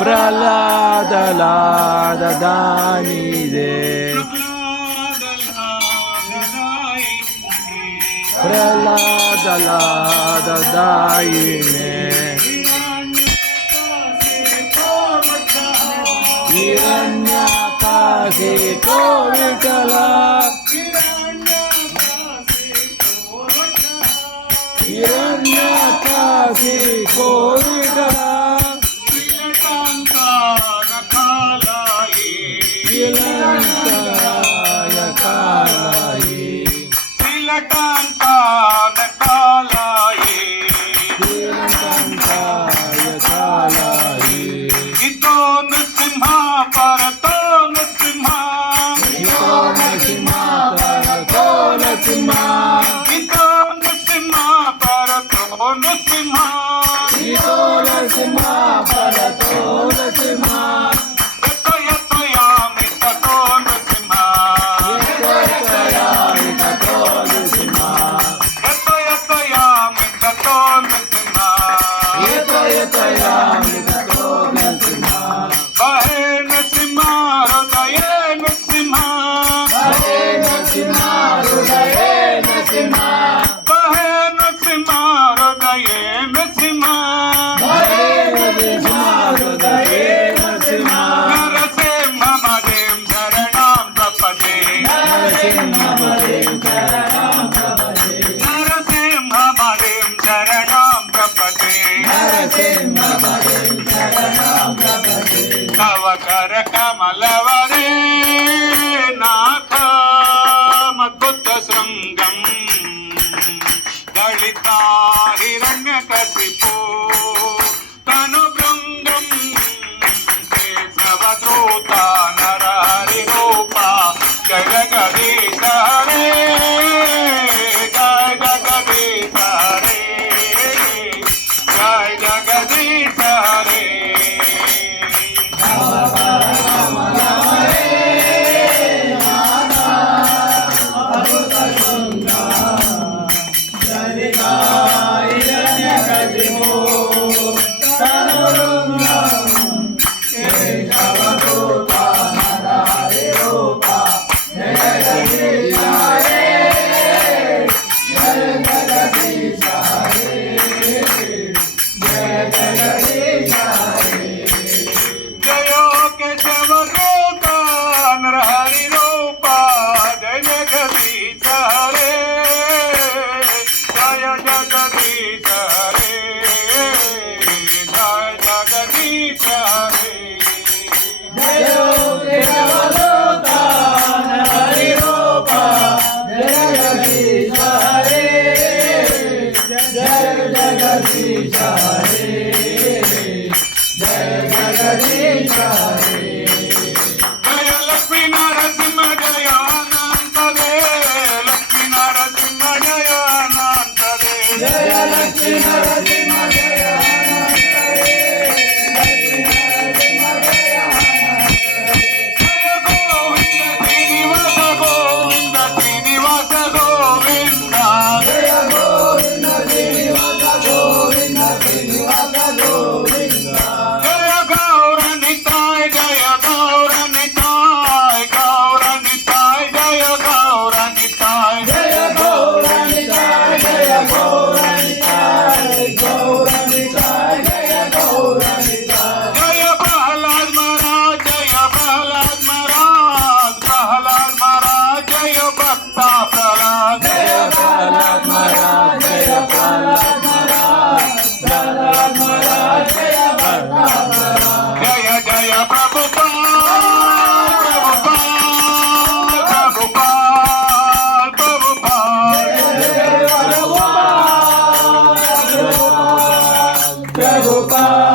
प्रल्हाद लाद दानी दे प्रल्हाद लाद दाईने हिरण्याकाशी तो विठला हिरण्याकाशी तो विठला श्रीलंकाय कालाई श्रीलंकाय कालाई इतो नृसिंहा परतो नृसिंहा इतो नरसिंहा परतो नरसिंहा इतो नृसिंहा परतो नृसिंहा इतो नरसिंहा परतो नरसिंहा कवकर कमलवरे नाथ मद्भुत शृंगम ललिता हिरण्यकशिपो तनुभृंगम केशवधूता नरहरिरूपा जय जगदीश हरे जय जगदीश हरे जय जगदीश हरे Prabhupada